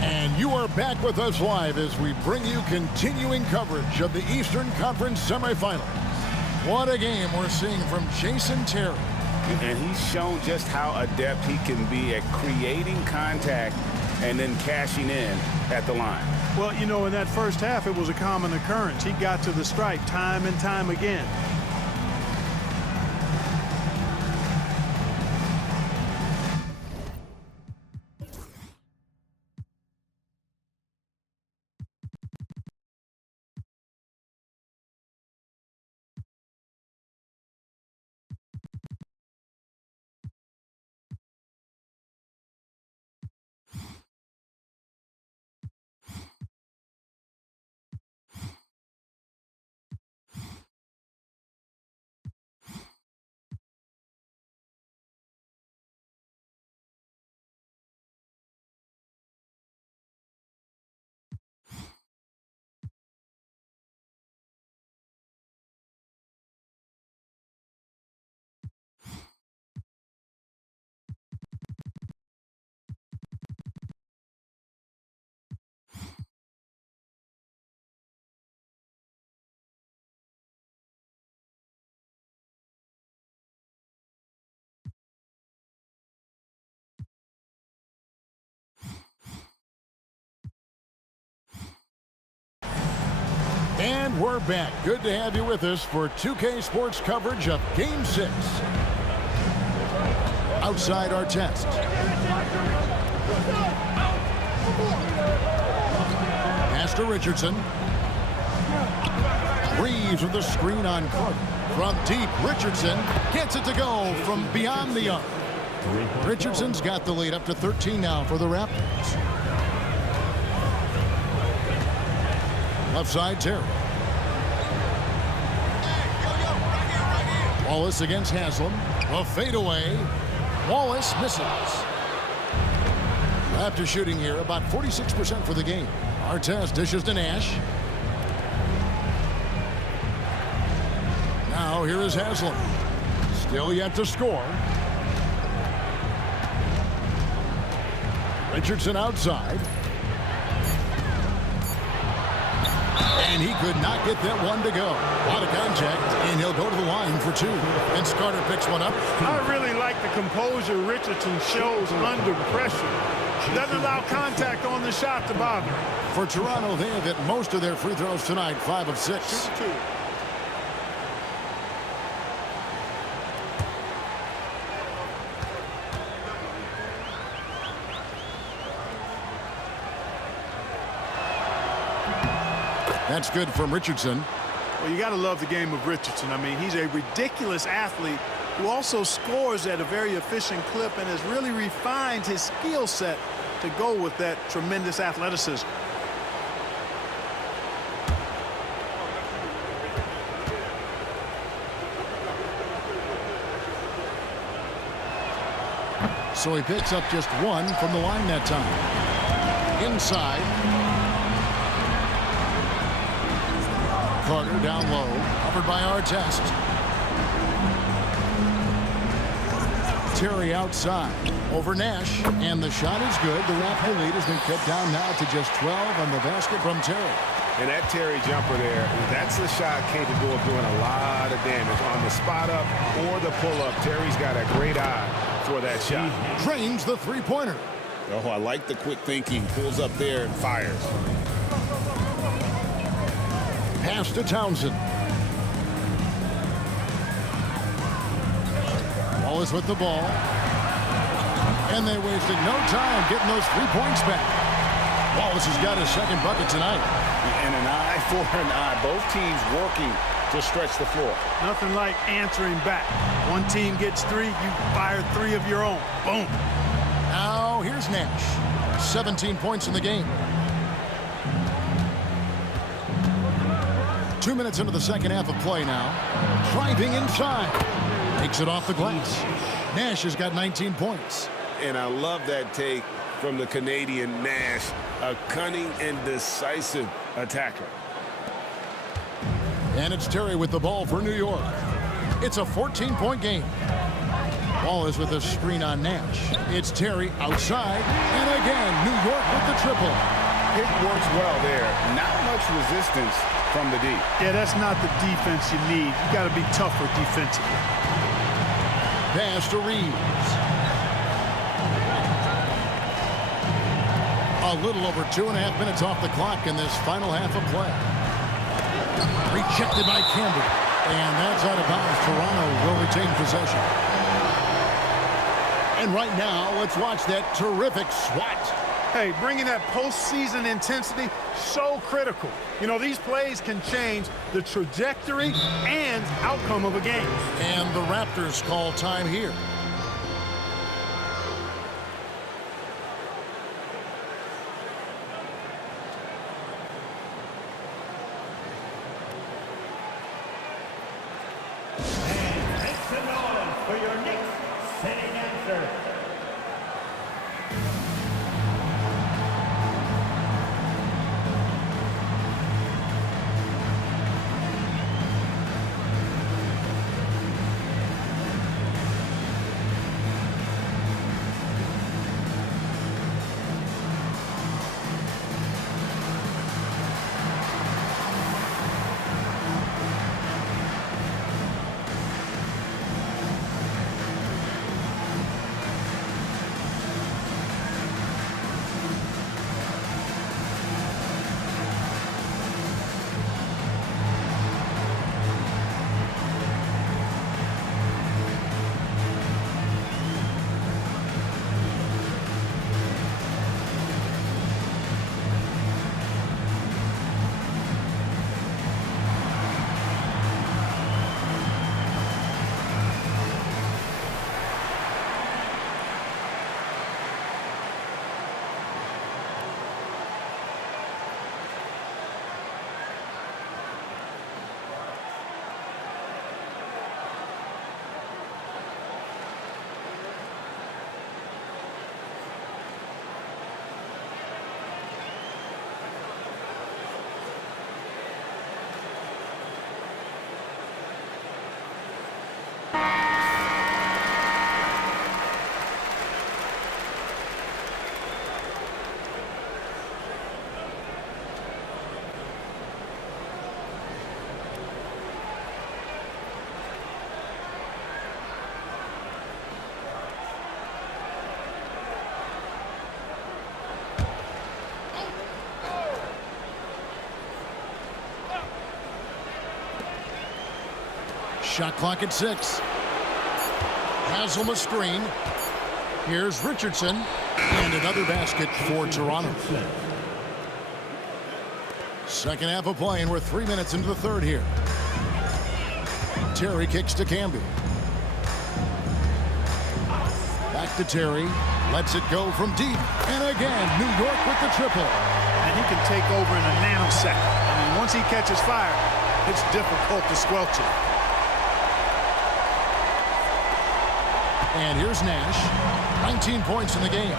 And you are back with us live as we bring you continuing coverage of the Eastern Conference semifinals. What a game we're seeing from Jason Terry. And he's shown just how adept he can be at creating contact and then cashing in at the line. Well, you know, in that first half, it was a common occurrence. He got to the stripe time and time again. And we're back. Good to have you with us for 2K Sports coverage of Game 6. Outside our test. Pass to Richardson. Reeves with the screen on Carter. From deep, Richardson gets it to go from beyond the arc. Richardson's got the lead up to 13 now for the Raptors. Left side, Terry. Wallace against Haslam. A fadeaway. Wallace misses. After shooting here, about 46% for the game. Artest dishes to Nash. Now here is Haslam. Still yet to score. Richardson outside. And he could not get that one to go. A lot of contact, and he'll go to the line for two. And Carter picks one up. I really like the composure Richardson shows under pressure. Doesn't allow contact on the shot to bother. For Toronto, they have hit most of their free throws tonight, 5 of 6. 2-2. That's good from Richardson. Well, you got to love the game of Richardson. I mean, he's a ridiculous athlete who also scores at a very efficient clip and has really refined his skill set to go with that tremendous athleticism. So he picks up just one from the line that time. Inside. Carter down low, covered by Artest. Terry outside, over Nash, and the shot is good. The Raptor lead has been cut down now to just 12 on the basket from Terry. And that Terry jumper there, that's the shot capable of doing a lot of damage. On the spot up or the pull-up, Terry's got a great eye for that shot. Drains the three-pointer. Oh, I like the quick thinking. Pulls up there and fires. Pass to Townsend. Wallace with the ball. And they wasted no time getting those 3 points back. Wallace has got his second bucket tonight. And an eye for an eye. Both teams working to stretch the floor. Nothing like answering back. One team gets 3, you fire 3 of your own. Boom. Now here's Nash. 17 points in the game. 2 minutes into the second half of play now. Driving inside. Takes it off the glass. Nash has got 19 points. And I love that take from the Canadian Nash. A cunning and decisive attacker. And it's Terry with the ball for New York. It's a 14-point game. Wallace with a screen on Nash. It's Terry outside. And again, New York with the triple. It works well there. Not much resistance from the D. Yeah, that's not the defense you need. You got to be tougher defensively. Pass to Reeves. A little over 2.5 minutes off the clock in this final half of play. Rejected by Campbell. And that's out of bounds. Toronto will retain possession. And right now, let's watch that terrific swat. Hey, bringing that postseason intensity, so critical. You know, these plays can change the trajectory and outcome of a game. And the Raptors call time here. And make some noise for your Knicks sitting answer. Shot clock at 6. Haslam a screen. Here's Richardson. And another basket for Toronto. Second half of play, and we're 3 minutes into the third here. Terry kicks to Camby. Back to Terry. Lets it go from deep. And again, New York with the triple. And he can take over in a nanosecond. I mean, once he catches fire, it's difficult to squelch it. And here's Nash. 19 points in the game.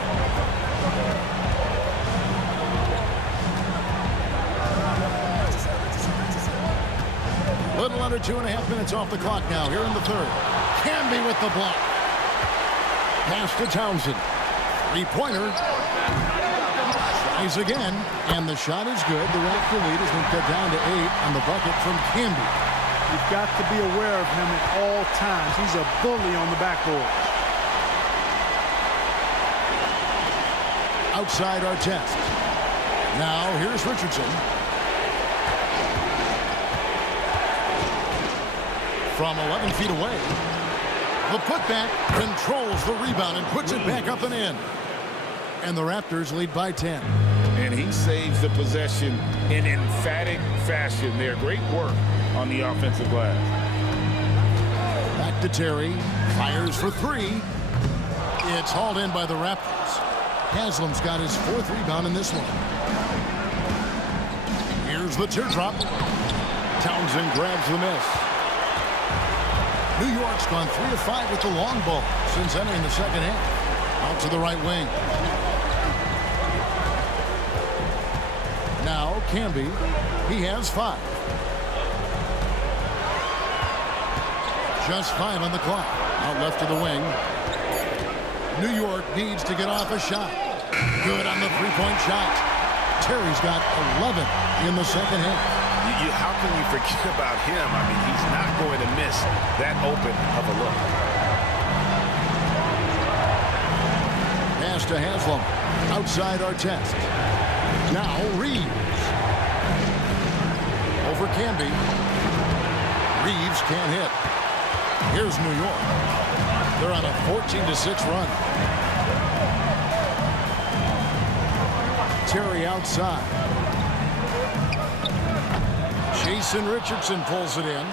Little under 2.5 minutes off the clock now here in the third. Camby with the block. Pass to Townsend. Three-pointer. Tries again. And the shot is good. The Raptor lead has been cut down to 8 on the bucket from Camby. You've got to be aware of him at all times. He's a bully on the backboard. Outside our test. Now here's Richardson. From 11 feet away. The putback controls the rebound and puts it back up and in. And the Raptors lead by 10. And he saves the possession in emphatic fashion there. Great work on the offensive glass. Back to Terry. Fires for 3. It's hauled in by the Raptors. Haslam's got his 4th rebound in this one. Here's the teardrop. Townsend grabs the miss. New York's gone 3 of 5 with the long ball since entering the second half. Out to the right wing. Now Camby. He has 5. Just 5 on the clock. Out left to the wing. New York needs to get off a shot. Good on the three-point shot. Terry's got 11 in the second half. How can you forget about him? I mean, he's not going to miss that open of a look. Pass to Haslam. Outside Artest. Now Reeves. Over Canby. Reeves can't hit. Here's New York. They're on a 14-6 run. Terry outside. Jason Richardson pulls it in.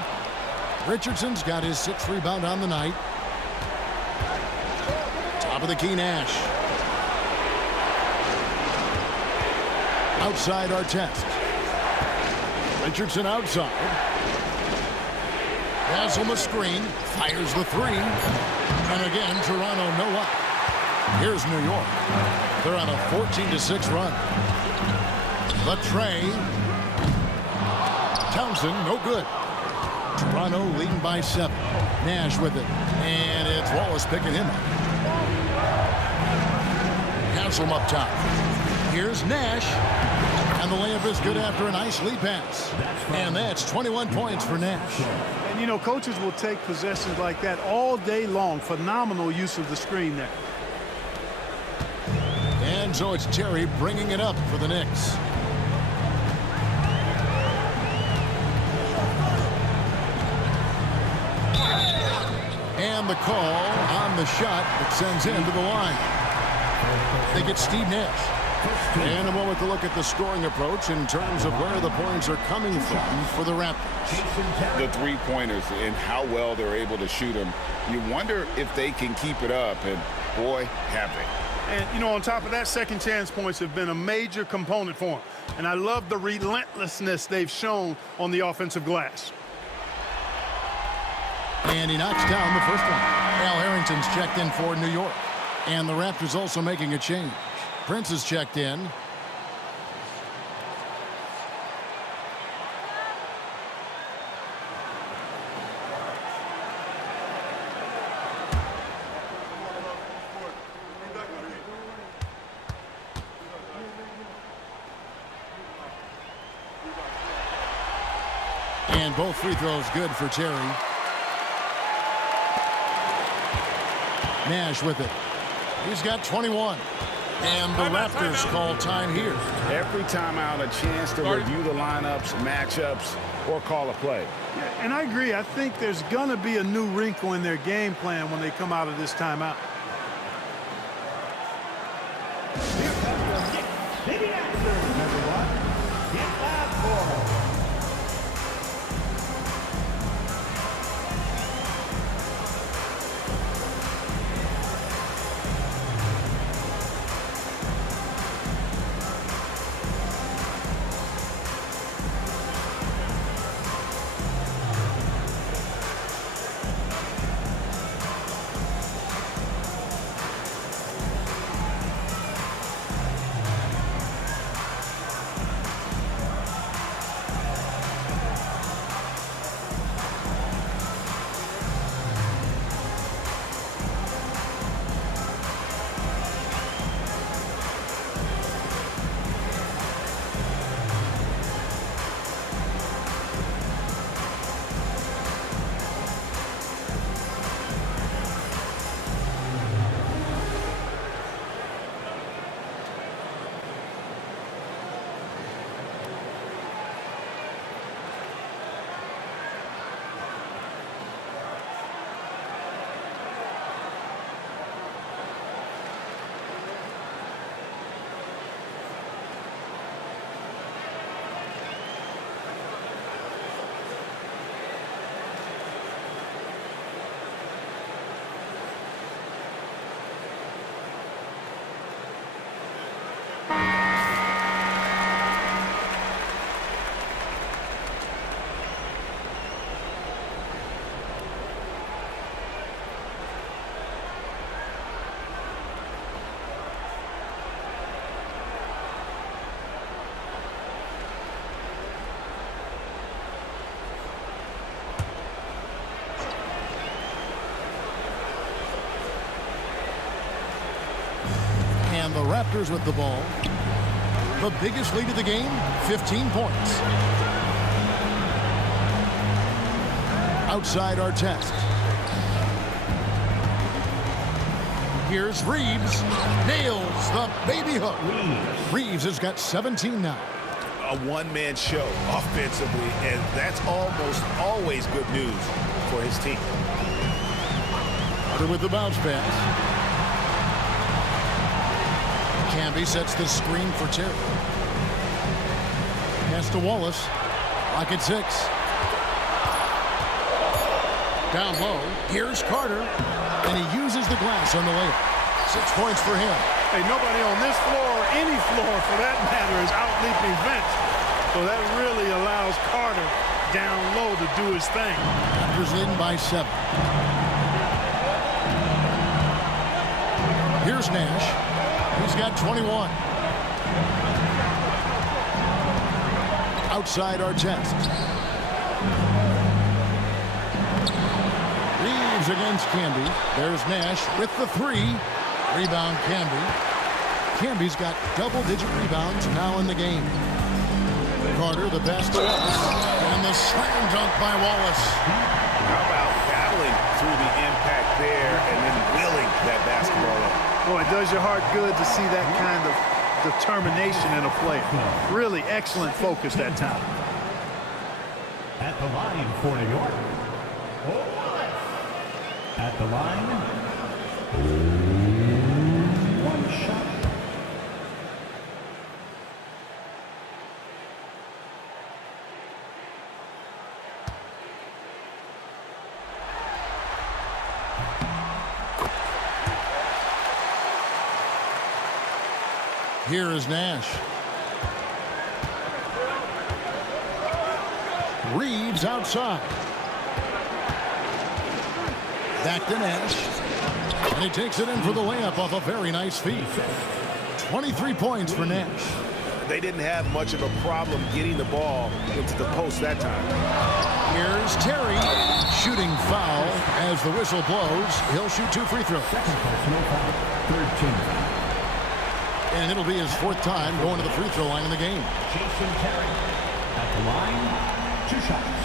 Richardson's got his 6th rebound on the night. Top of the key, Nash. Outside Artest. Richardson outside. Haslam a screen. Fires the three. And again, Toronto no up. Here's New York. They're on a 14-6 run. The tray. Townsend, no good. Toronto leading by 7. Nash with it. And it's Wallace picking him up. Haslam up top. Here's Nash. And the layup is good after a nice lead pass. And that's 21 points for Nash. And, you know, coaches will take possessions like that all day long. Phenomenal use of the screen there. And so it's Terry bringing it up for the Knicks. And the call on the shot that sends him to the line. They get Steve Nash. And a moment to look at the scoring approach in terms of where the points are coming from for the Raptors. The three-pointers and how well they're able to shoot them. You wonder if they can keep it up, and boy, have they. And, you know, on top of that, second chance points have been a major component for them. And I love the relentlessness they've shown on the offensive glass. And he knocks down the first one. Al Harrington's checked in for New York. And the Raptors also making a change. Prince is checked in. And both free throws good for Terry. Nash with it. He's got 21. And the Raptors call time here. Every timeout, a chance to review the lineups, matchups, or call a play. Yeah, and I agree. I think there's going to be a new wrinkle in their game plan when they come out of this timeout. Here comes the Knicks City Raptors, number 1. Get loud for. Raptors with the ball. The biggest lead of the game, 15 points. Outside our test. Here's Reeves. Nails the baby hook. Reeves has got 17 now. A one-man show offensively, and that's almost always good news for his team. With the bounce pass. Camby sets the screen for Terry. Pass to Wallace. Lock at 6. Down low. Here's Carter. And he uses the glass on the layup. 6 points for him. Hey, nobody on this floor, or any floor for that matter, is out-leaping Vince. So that really allows Carter down low to do his thing. Raptors leading by 7. Here's Nash. He's got 21. Outside our test. Reeves against Camby. There's Nash with the 3. Rebound Camby. Camby's got double-digit rebounds now in the game. Carter, the pass to Wallace. And the slam dunk by Wallace. How about battling through the impact there and then wheeling that basketball up? Boy, it does your heart good to see that kind of determination in a player. Really excellent focus that time. At the line for New York. At the line. 1 shot. Here is Nash. Reeves outside. Back to Nash. And he takes it in for the layup off a very nice feed. 23 points for Nash. They didn't have much of a problem getting the ball into the post that time. Here's Terry. Shooting foul as the whistle blows. He'll shoot 2 free throws. Second personal foul. 13. And it'll be his 4th time going to the free throw line in the game. Jason Terry. At the line. 2 shots.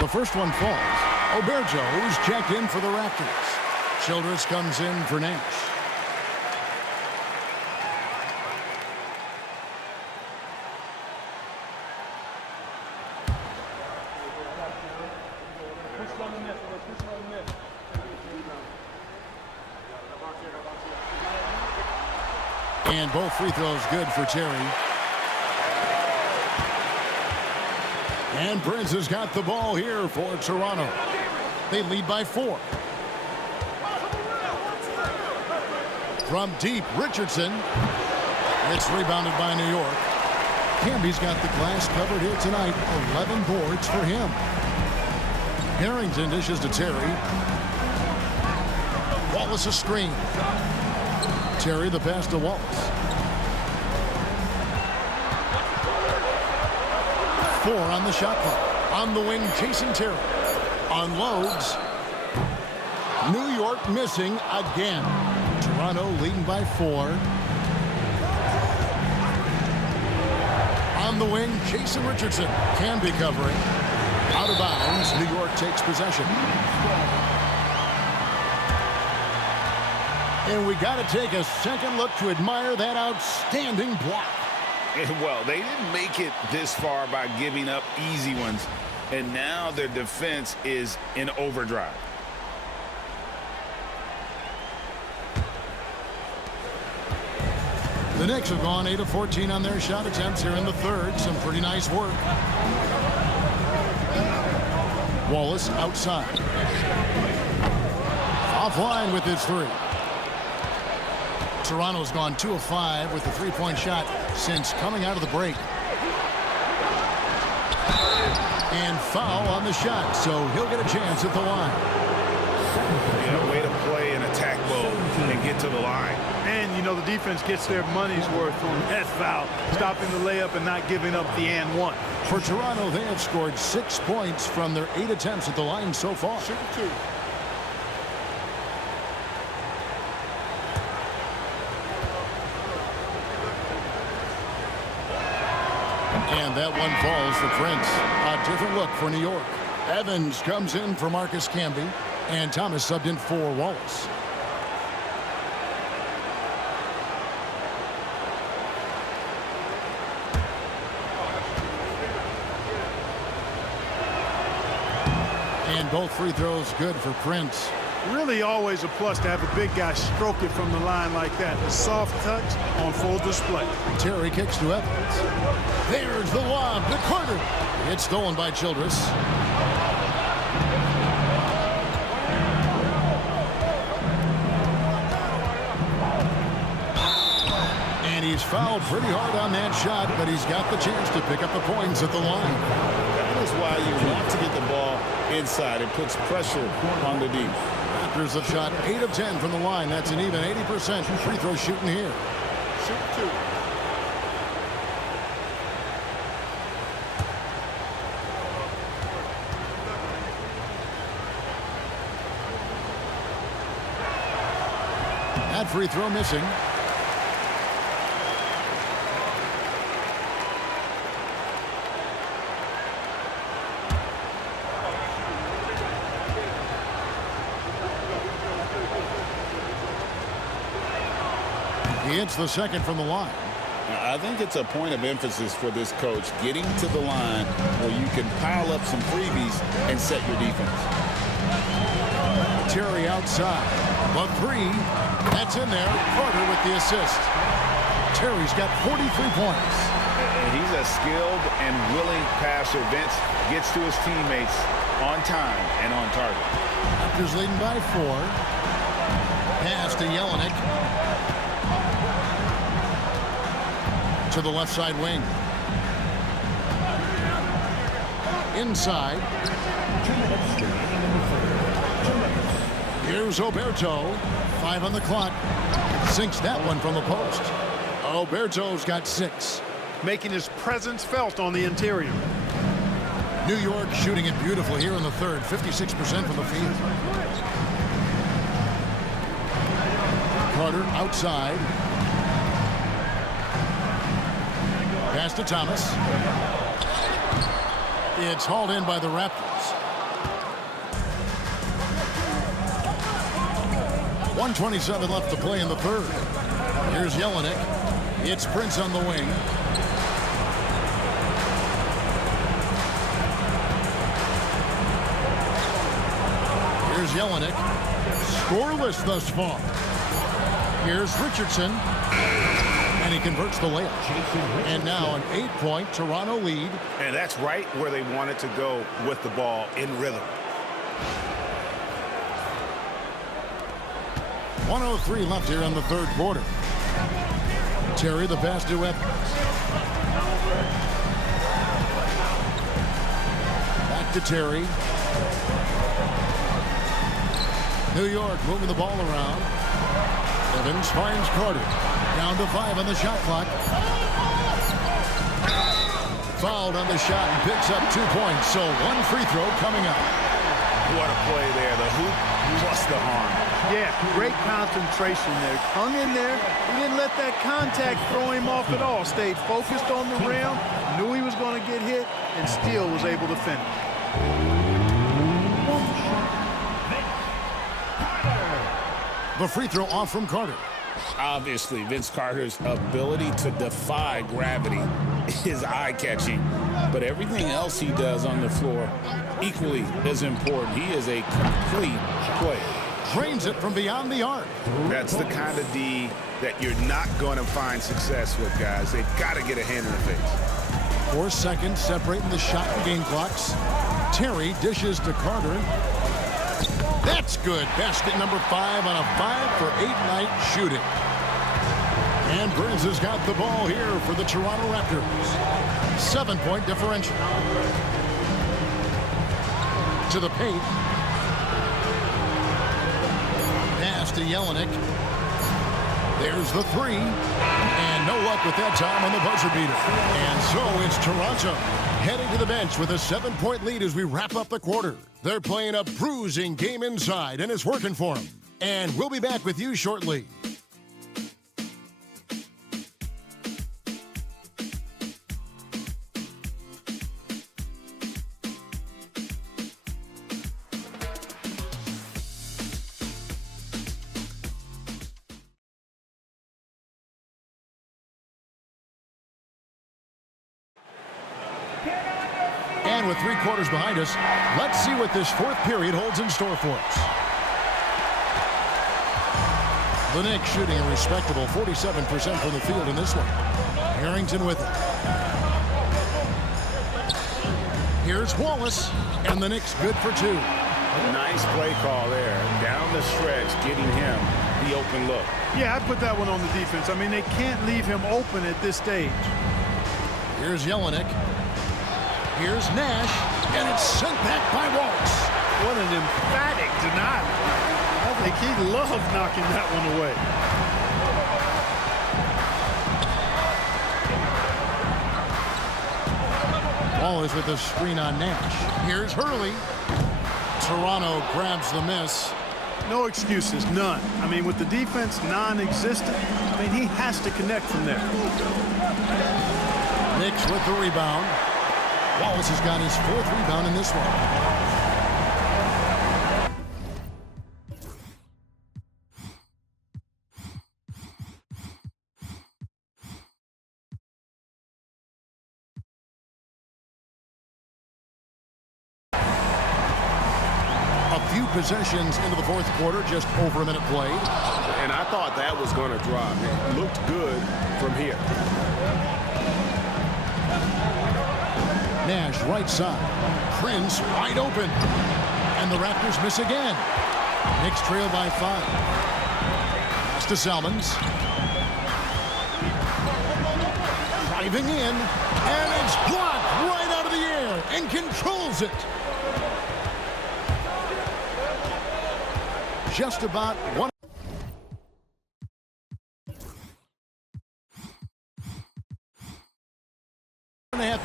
The first one falls. Oberjo, who's checked in for the Raptors. Childress comes in for Nash. And both free throws good for Terry. And Prince has got the ball here for Toronto. They lead by 4. From deep, Richardson. It's rebounded by New York. Camby's got the glass covered here tonight. 11 boards for him. Harrington dishes to Terry. Wallace a screen. Terry the pass to Wallace. 4 on the shot clock. On the wing, Jason Terry. Unloads. New York missing again. Toronto leading by 4. On the wing, Jason Richardson. Can be covering. Out of bounds. New York takes possession. And we got to take a second look to admire that outstanding block. Well, they didn't make it this far by giving up easy ones, and now their defense is in overdrive. The Knicks have gone 8 of 14 on their shot attempts here in the third. Some pretty nice work. Wallace outside. Offline with his 3. Toronto's gone 2 of 5 with the 3-point shot since coming out of the break. And foul on the shot, so he'll get a chance at the line. Yeah, way to play in attack mode and get to the line. And, you know, the defense gets their money's worth on that foul, stopping the layup and not giving up the and one. For Toronto, they have scored 6 points from their 8 attempts at the line so far. And that one falls for Prince. A different look for New York. Evans comes in for Marcus Camby, and Thomas subbed in for Wallace. And both free throws good for Prince. Really always a plus to have a big guy stroke it from the line like that. The soft touch on full display. Terry kicks to Evans. There's the lob to Carter. It's stolen by Childress. And he's fouled pretty hard on that shot, but he's got the chance to pick up the points at the line. That is why you want to get the ball inside. It puts pressure on the D. Raptors have shot 8 of 10 from the line. That's an even 80% free throw shooting here. Shoot 2. That free throw missing. He hits the second from the line. Now, I think it's a point of emphasis for this coach, getting to the line where you can pile up some freebies and set your defense. Terry outside. The 3. That's in there. Carter with the assist. Terry's got 43 points. And he's a skilled and willing passer. Vince gets to his teammates on time and on target. Raptors leading by 4. Pass to Jelinek. To the left side wing. Inside. Here's Oberto. 5 on the clock. Sinks that one from the post. Oberto's got 6. Making his presence felt on the interior. New York shooting it beautifully here in the third. 56% from the field. Carter outside. Pass to Thomas. It's hauled in by the Raptors. 1:27 left to play in the third. Here's Jelinek. It's Prince on the wing. Here's Jelinek. Scoreless thus far. Here's Richardson. And he converts the layup. And now an 8-point Toronto lead. And that's right where they wanted to go with the ball in rhythm. 1:03 left here in the third quarter. Terry the pass to Evans. Back to Terry. New York moving the ball around. Evans finds Carter. Down to 5 on the shot clock. Fouled on the shot and picks up 2 points. So 1 free throw coming up. What a play there. The hoop plus the harm. Yeah, great concentration there. Hung in there. He didn't let that contact throw him off at all. Stayed focused on the rim. Knew he was going to get hit and still was able to finish. The free throw off from Carter. Obviously, Vince Carter's ability to defy gravity is eye-catching, but everything else he does on the floor equally as important. He is a complete player. Drains it from beyond the arc. That's the kind of D that you're not going to find success with, guys. They've got to get a hand in the face. 4 seconds separating the shot and game clocks. Terry dishes to Carter. That's good. Basket number 5 on a 5-for-8 night shooting. And Burns has got the ball here for the Toronto Raptors. 7-point differential. To the paint. Pass to Jelinek. There's the three. And no luck with that time on the buzzer beater. And so it's Toronto heading to the bench with a 7-point lead as we wrap up the quarter. They're playing a bruising game inside, and it's working for them. And we'll be back with you shortly. And with 3 quarters behind us, let's see what this fourth period holds in store for us. The Knicks shooting a respectable 47% from the field in this one. Harrington with it. Here's Wallace, and the Knicks good for 2. Nice play call there. Down the stretch, getting him the open look. Yeah, I put that one on the defense. I mean, they can't leave him open at this stage. Here's Jelinek. Here's Nash, and it's sent back by Wallace. What an emphatic denial. I think he loved knocking that one away. Wallace with the screen on Nash. Here's Hurley. Toronto grabs the miss. No excuses, none. I mean, with the defense non-existent, I mean, he has to connect from there. Knicks with the rebound. Wallace has got his 4th rebound in this one. A few possessions into the fourth quarter, just over a minute played. And I thought that was going to drop. It looked good from here. Nash right side. Prince wide open. And the Raptors miss again. Knicks trail by 5. Pass to Salmons. Driving in. And it's blocked right out of the air. And controls it. Just about 1.5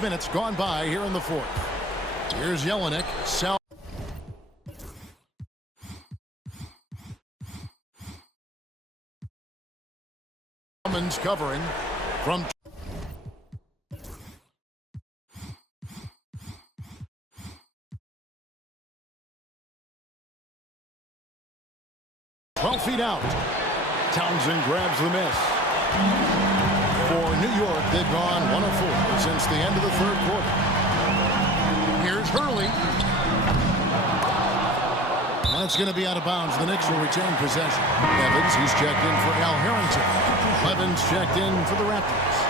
minutes gone by here in the fourth. Here's Jelinek. Salmons covering from feet out. Townsend grabs the miss. For New York, they've gone 1 of 4 since the end of the third quarter. Here's Hurley. That's going to be out of bounds. The Knicks will retain possession. Evans, he's checked in for Al Harrington. Evans checked in for the Raptors.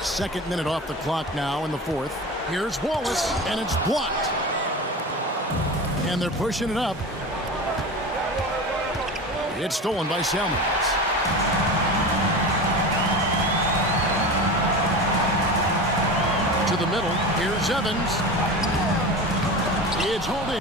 Second minute off the clock now in the fourth. Here's Wallace, and it's blocked. And they're pushing it up. It's stolen by Salmons. To the middle. Here's Evans. It's holding.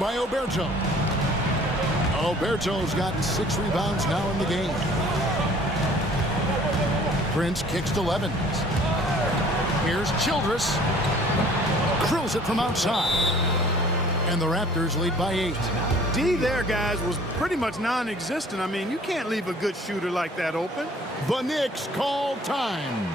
By Oberto. Oberto's got 6 rebounds now in the game. Prince kicks to Evans. Here's Childress. Drills it from outside. And the Raptors lead by 8. D there, guys, was pretty much non-existent. I mean, you can't leave a good shooter like that open. The Knicks call time.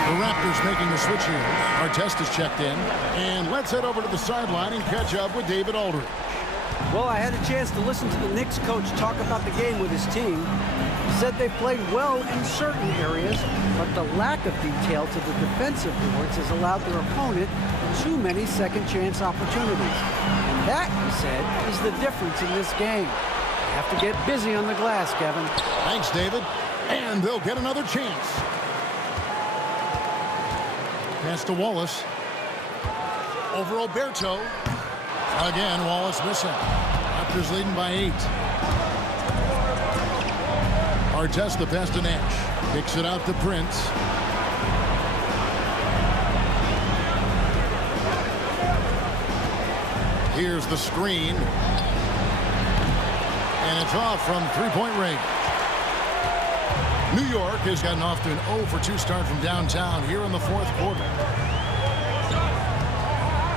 The Raptors making the switch here. Artest is checked in. And let's head over to the sideline and catch up with David Aldridge. Well, I had a chance to listen to the Knicks coach talk about the game with his team. He said they played well in certain areas, but the lack of detail to the defensive boards has allowed their opponent too many second-chance opportunities. And that, he said, is the difference in this game. You have to get busy on the glass, Kevin. Thanks, David. And they'll get another chance. Pass to Wallace. Over Oberto. Again, Wallace missing. Raptors leading by 8. Artest the pass to Nash. Kicks it out to Prince. Here's the screen. And it's off from three-point range. New York has gotten off to an 0-for-2 start from downtown here in the fourth quarter.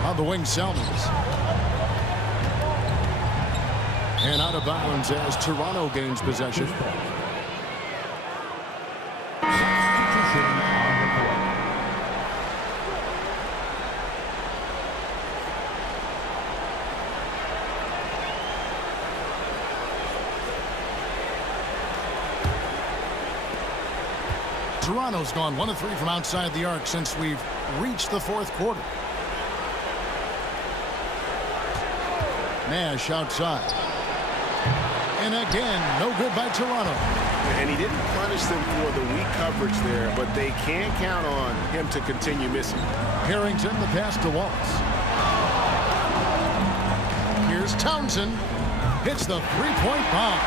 On the wing, Selmans. And out of bounds as Toronto gains possession. Toronto's gone 1 of 3 from outside the arc since we've reached the fourth quarter. Nash outside. And again, no good by Toronto. And he didn't punish them for the weak coverage there, but they can't count on him to continue missing. Harrington, the pass to Wallace. Here's Townsend. Hits the three-point bomb.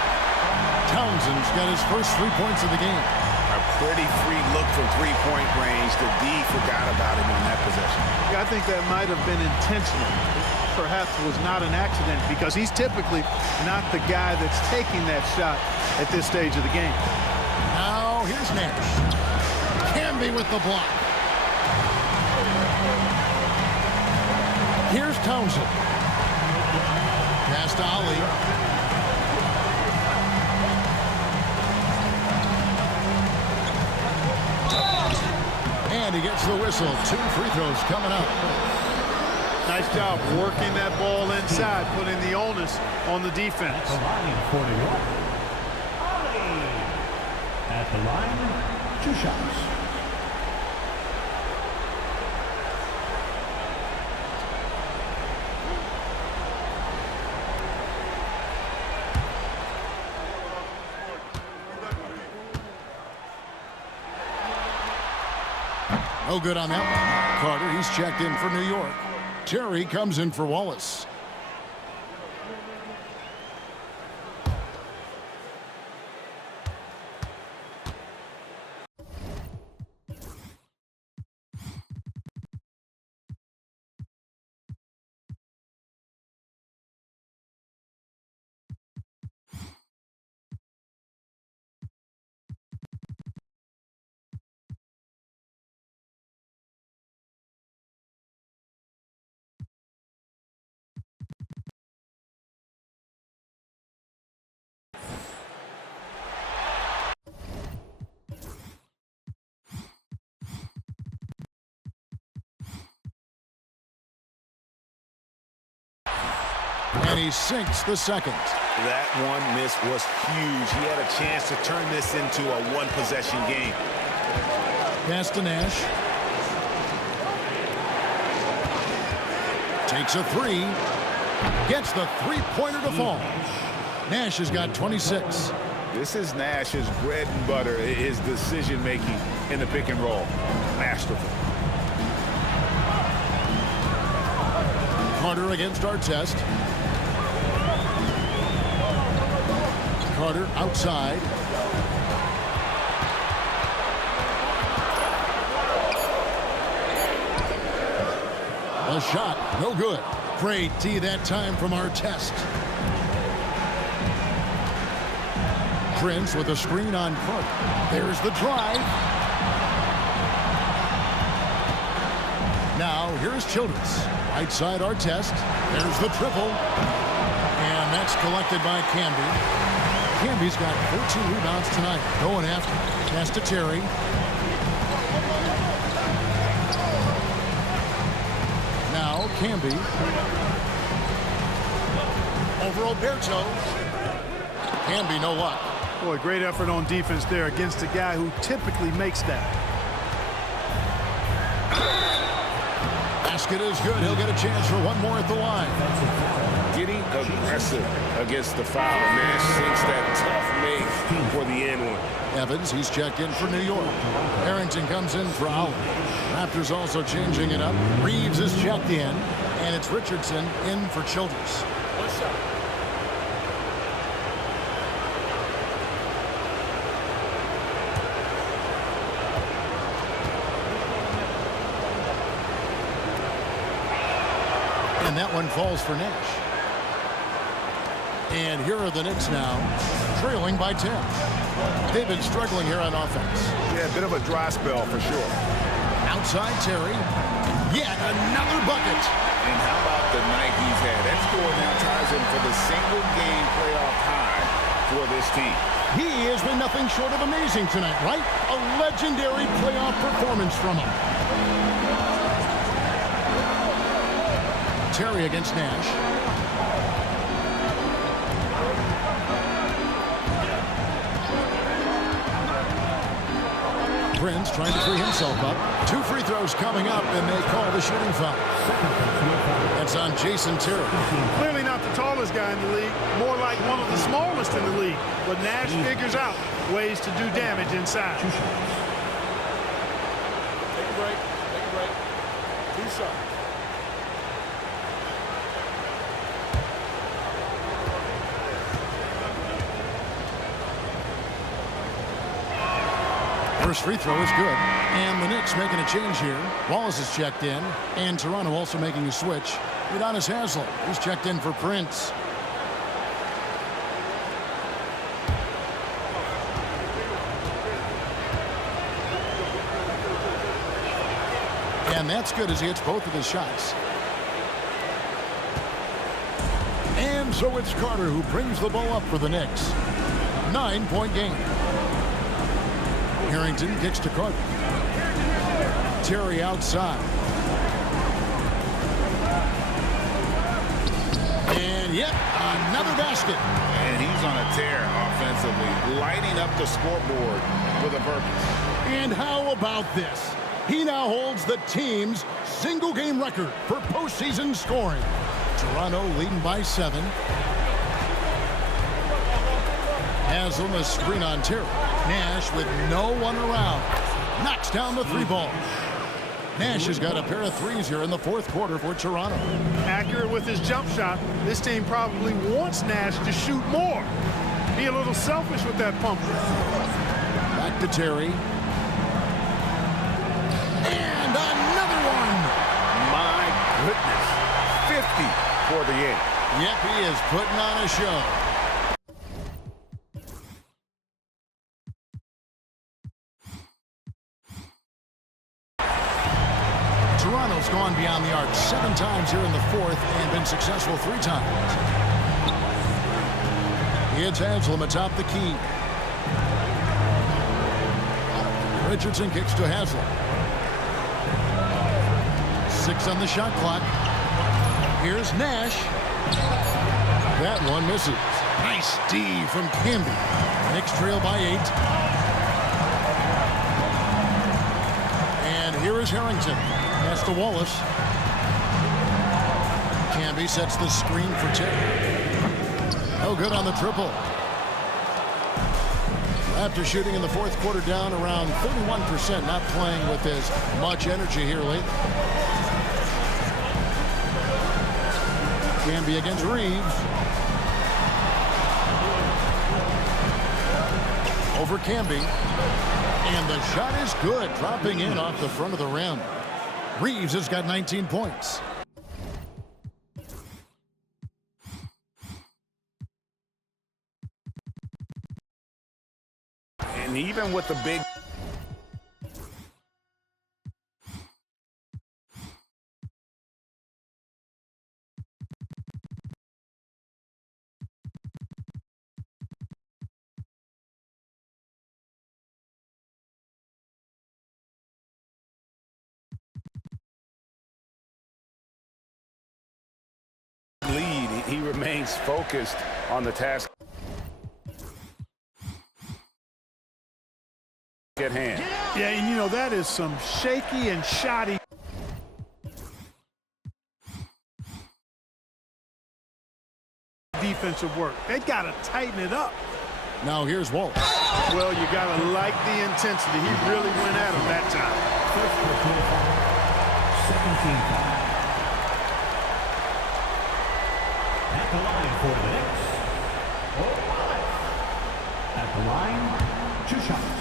Townsend's got his first 3 points of the game. A pretty free look from three-point range. The D forgot about him on that possession. Yeah, I think that might have been intentional. Perhaps was not an accident because he's typically not the guy that's taking that shot at this stage of the game. Now here's Nash. Camby with the block. Here's Townsend. Pass to Ali. And he gets the whistle. 2 free throws coming up. Nice job working that ball inside, putting the onus on the defense. At the line, 41. Ali. At the line, 2 shots. No good on that one. Carter, he's checked in for New York. Terry comes in for Wallace. And he sinks the second. That one miss was huge. He had a chance to turn this into a one-possession game. Pass to Nash. Takes a 3. Gets the three-pointer to fall. Nash has got 26. This is Nash's bread and butter, his decision-making in the pick and roll. Masterful. Carter against Artest. Carter outside. A shot, no good. Great D that time from Artest. Prince with a screen on Carter. There's the drive. Now here's Childress. Right side Artest. There's the triple. And that's collected by Camby. Camby's got 14 rebounds tonight. Going after. Pass to Terry. Now Camby. Over Alberto. Can be no luck. Boy, great effort on defense there against a guy who typically makes that. Basket is good. He'll get a chance for one more at the line. Getting aggressive against the foul. Nash sinks that tough make for the end one. Evans, he's checked in for New York. Harrington comes in for Howard. Raptors also changing it up. Reeves is checked in, and it's Richardson in for Childress. And that one falls for Nash. And here are the Knicks now, trailing by 10. They've been struggling here on offense. Yeah, a bit of a dry spell for sure. Outside Terry. Yet another bucket. And how about the night he's had? That score now ties him for the single-game playoff high for this team. He has been nothing short of amazing tonight, right? A legendary playoff performance from him. Terry against Nash. Prince trying to free himself up. 2 free throws coming up, and they call the shooting foul. That's on Jason Terry. Clearly not the tallest guy in the league, more like one of the smallest in the league. But Nash figures out ways to do damage inside. Take a break. Take a break. 2 shots. First free throw is good. And the Knicks making a change here. Wallace is checked in. And Toronto also making a switch. Udonis Haslem, he's checked in for Prince. And that's good as he hits both of his shots. And so it's Carter who brings the ball up for the Knicks. 9-point game. Harrington kicks to Carter. Terry outside. And yet another basket. And he's on a tear offensively, lighting up the scoreboard with a purpose. And how about this? He now holds the team's single-game record for postseason scoring. Toronto leading by 7. Haslem a screen on Terry. Nash with no one around. Knocks down the 3-ball. Nash has got a pair of threes here in the 4th quarter for Toronto. Accurate with his jump shot. This team probably wants Nash to shoot more. Be a little selfish with that pump. Back to Terry. And another one. My goodness. 50 for the end. Yep, he is putting on a show. Toronto's gone beyond the arc 7 times here in the 4th and been successful 3 times. It's Haslem atop the key. Richardson kicks to Haslem. 6 on the shot clock. Here's Nash. That one misses. Nice D from Camby. Knicks trail by 8. And here is Harrington. Pass to Wallace. Camby sets the screen for Terry. No good on the triple. After shooting in the 4th quarter down around 31%, not playing with as much energy here lately. Camby against Reeves. Over Camby. And the shot is good, dropping in off the front of the rim. Reeves has got 19 points. And even with the big... lead, he remains focused on the task at hand. Yeah, and you know, that is some shaky and shoddy defensive work. They got to tighten it up. Now here's Wallace. Well, you got to like the intensity. He really went at him that time. First personal foul. Second team foul. At the line for the Knicks. At the line, 2 shots.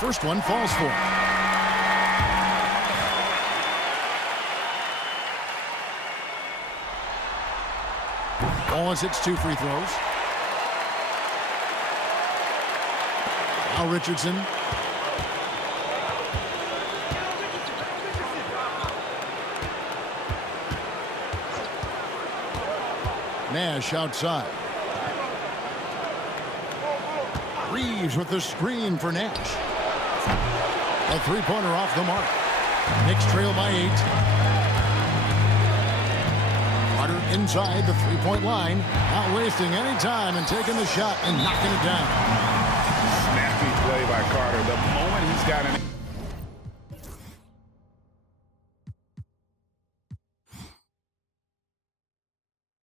First one falls for him. Wallace hits 2 free throws. Now Richardson. Nash outside. Reeves with the screen for Nash. A three-pointer off the mark. Knicks trail by 8. Carter inside the three-point line. Not wasting any time and taking the shot and knocking it down. Snappy play by Carter. The moment he's got an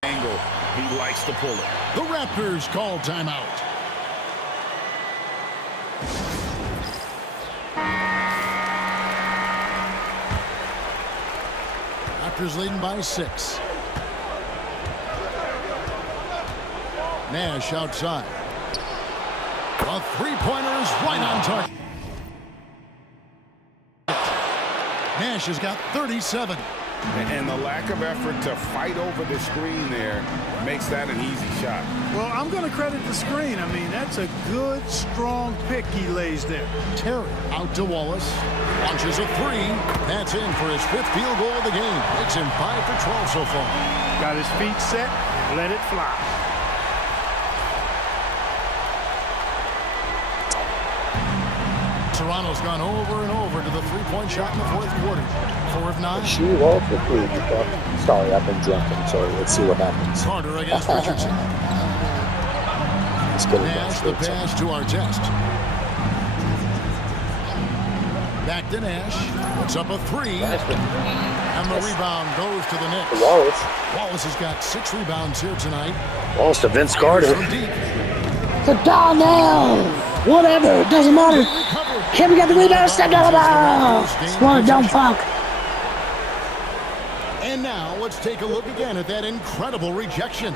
angle, he likes to pull it. The Raptors call timeout. Raptors leading by 6. Nash outside. A three-pointer is right on target. Nash has got 37. And the lack of effort to fight over the screen there makes that an easy shot. Well, I'm going to credit the screen. I mean, that's a good, strong pick he lays there. Terry out to Wallace. Launches a 3. That's in for his 5th field goal of the game. Makes him 5 for 12 so far. Got his feet set, let it fly. Toronto's gone over and over to the three-point shot in the 4th quarter. 4 of 9. She rolled for 3. Sorry, I've been drunk. So let's see what happens. Carter against Richardson. Let's get it Nash the pass to Artest. Back to Nash. Puts up a 3. And the rebound goes to the Knicks. Wallace. Wallace has got 6 rebounds here tonight. Wallace to Vince Carter. From deep. Put down now. Whatever. It doesn't matter. Him got the rebound. Step down the ball. What a dumb fuck. And now let's take a look again at that incredible rejection.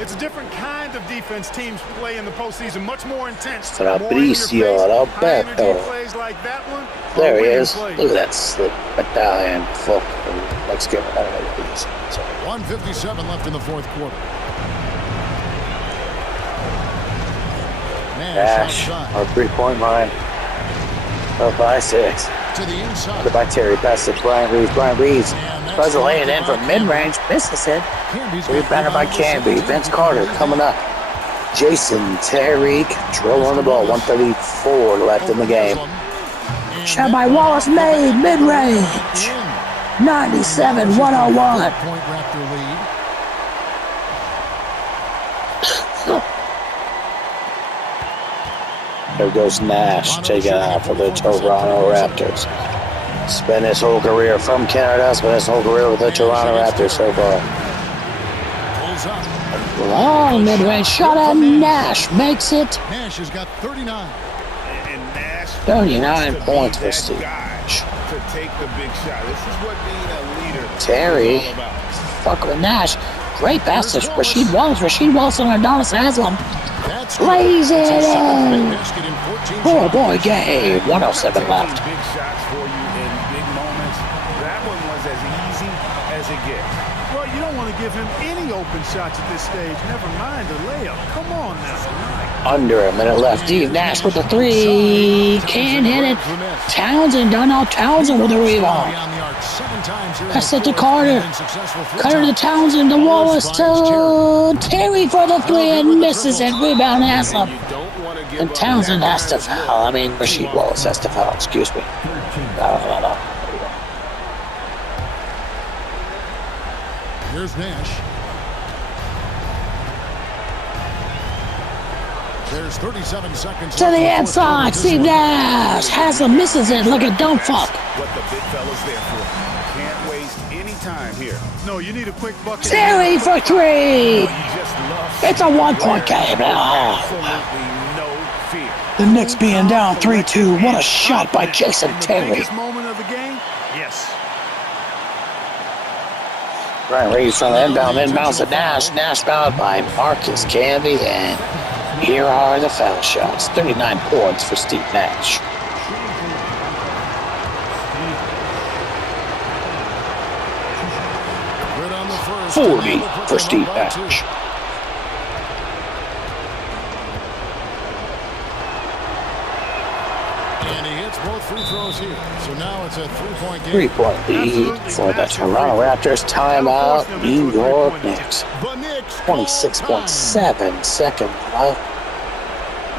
It's a different kind of defense teams play in the postseason, much more intense. Sarà More in your Bricio, face, Roberto. high-energy plays like that one There are he winning is. plays. Look at that slip. Italian fuck. Let's get it. I don't know what it is. Sorry. 1:57 left in the 4th quarter. Nash. outside. Our 3-point line. Up by 6. To the inside. By Terry. Pass it. Brian Reeves. Tries to lay it in from mid-range. Misses it. Rebounded by Canby. Vince Carter coming up. Jason Tariq dribbling the ball. 1:34 left in the game. Shot by Wallace made mid-range. 97-101. Point Raptor lead. There goes Nash taking out for the Toronto Raptors. Spent his whole career from Canada. Spent his whole career with the Toronto Raptors so far. Pulls up. Long mid-range shot at Nash. Makes it. Nash has got 39. And Nash 39 points for that Steve guy Nash. to take the big shot. This is what being a leader Terry. is all about. Fuck with Nash. Great pass to Rasheed Wallace. Rasheed Wallace on Adonis Haslam. That's Lays it That's his second in. basket in 14 Poor shots. boy game. 107 left. Taking big shots for you in big moments. That one was as easy as it gets. Well, you don't want to give him any open shots at this stage. Never mind a layup. Come on now. Under a minute left. Steve Nash with the 3. Can't hit it. Townsend done out. Townsend with the rebound. Beyond the arc 7 times here in Pass the it to 4th. Carter. Been successful 3 Carter to times. Townsend to Wallace to Terry for the 3 and misses it. Rebound Haslam. You don't want to give And up Townsend that has to kind of foul. I mean, Rasheed Wallace has to foul. Excuse me. No. Here's Nash. There's 37 seconds. To the inside, Steve Nash has him, misses it like a dumb fuck. What the big fella's there for. Can't waste any time here. No, you need a quick bucket. Terry for three. You just love It's a 1-point game. Oh. absolutely no fear. The Knicks being down 3-2. What a shot by Jason The Terry. biggest moment of the game? Yes. Brian Reeves on the inbounds to Nash. Nash fouled by Marcus Camby, and here are the foul shots. 39 points for Steve Nash. Good on the first. 40 for Steve Nash. And he hits both free throws here. So now it's a 3-point game. 3-point lead for the Toronto Raptors. Timeout, New York Knicks. The Knicks. 26.7 seconds left.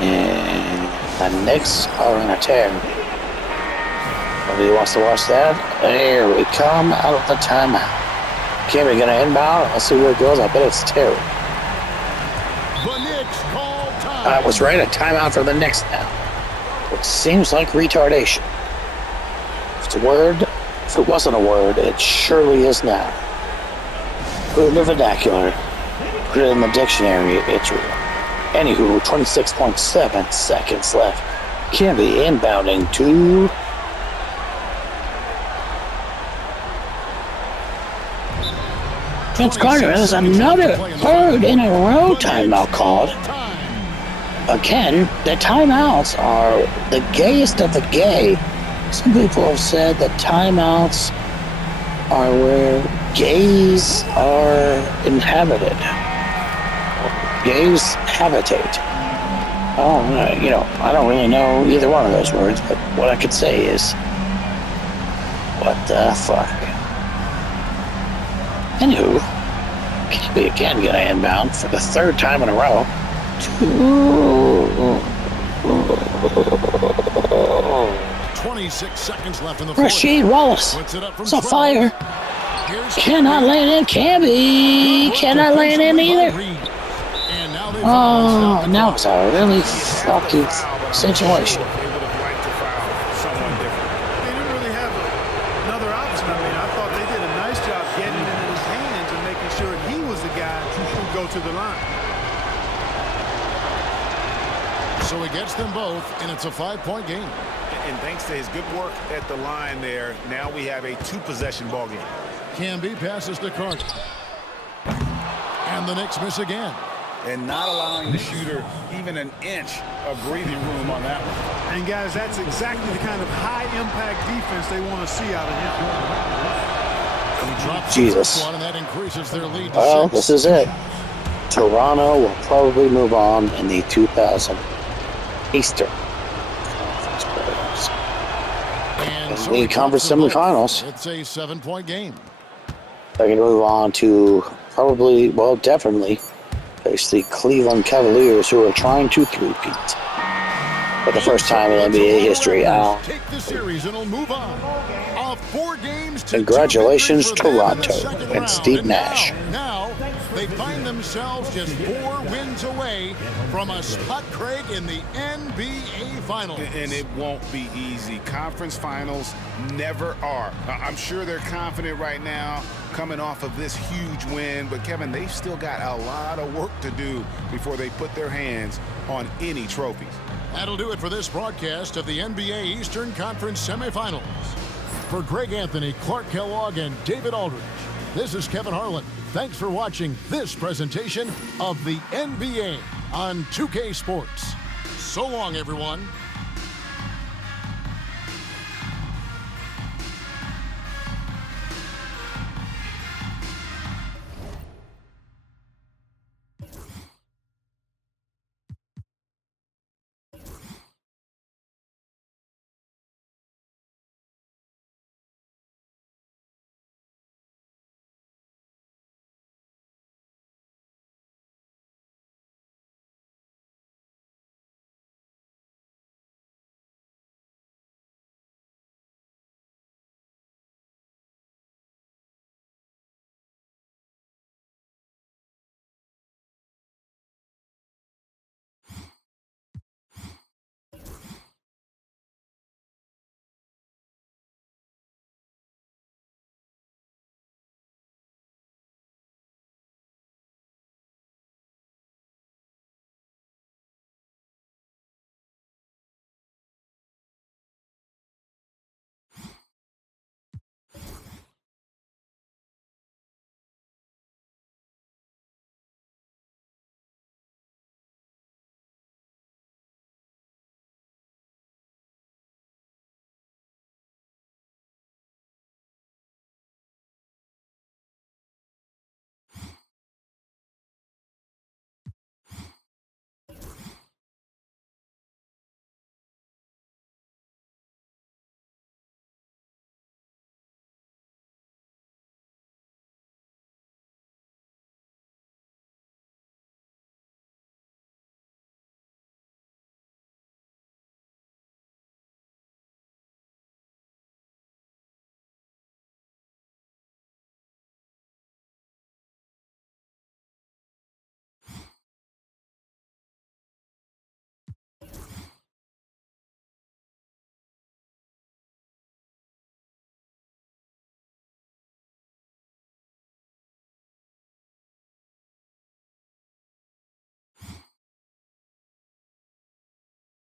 And the Knicks are on a tear. Nobody wants to watch that. There we come out of the timeout. Camby gonna inbound. Let's see where it goes. I bet it's Terry. The Knicks call time. I was right. A timeout for the Knicks now. Which seems like retardation. If it's a word, if it wasn't a word, it surely is now. Put it in the vernacular. Put it in the dictionary. It's real. Anywho, 26.7 seconds left. Camby inbounding to Vince Carter. There's another third in a row timeout called. Again, the timeouts are the gayest of the gay. Some people have said that timeouts are where gays are inhabited. Gays habitate. Oh, I don't really know either one of those words, but what I could say is, what the fuck? Anywho, Camby again gonna inbound for the third time in a row. 26 seconds left in the fourth. Rasheed Wallace. Puts it up from It's a 12. fire. Here's Cannot lay it in. Camby cannot lay it in either. And now they Oh, now it's a really fucking situation. They would have liked to foul someone different. They didn't really have another option. I mean, I thought they did a nice job getting it in his hands and making sure he was the guy who could go to the line. So he gets them both, and it's a 5-point game. And thanks to his good work at the line there, now we have a 2-possession ball game. Camby passes to Carter. And the Knicks miss again. And not allowing the shooter even an inch of breathing room on that one. And guys, that's exactly the kind of high-impact defense they want to see out of him. He drops Jesus. the first one, and that increases their lead to Well, 6. this is it. Toronto will probably move on in the 2000 Eastern Conference Playoffs. And so the he conference drops them both. semifinals. It's a 7-point game. They're going to move on to probably, well, definitely face the Cleveland Cavaliers, who are trying to three-peat for the first time in NBA history. Take the series and it'll move on. 4 games to Congratulations, 2 victories for them in the Toronto second and round. Steve Nash. Now they find themselves just 4 wins away from a spot, Craig, in the NBA Finals. And it won't be easy. Conference finals never are. I'm sure they're confident right now coming off of this huge win. But, Kevin, they've still got a lot of work to do before they put their hands on any trophies. That'll do it for this broadcast of the NBA Eastern Conference Semifinals. For Greg Anthony, Clark Kellogg, and David Aldridge, this is Kevin Harlan. Thanks for watching this presentation of the NBA on 2K Sports. So long, everyone.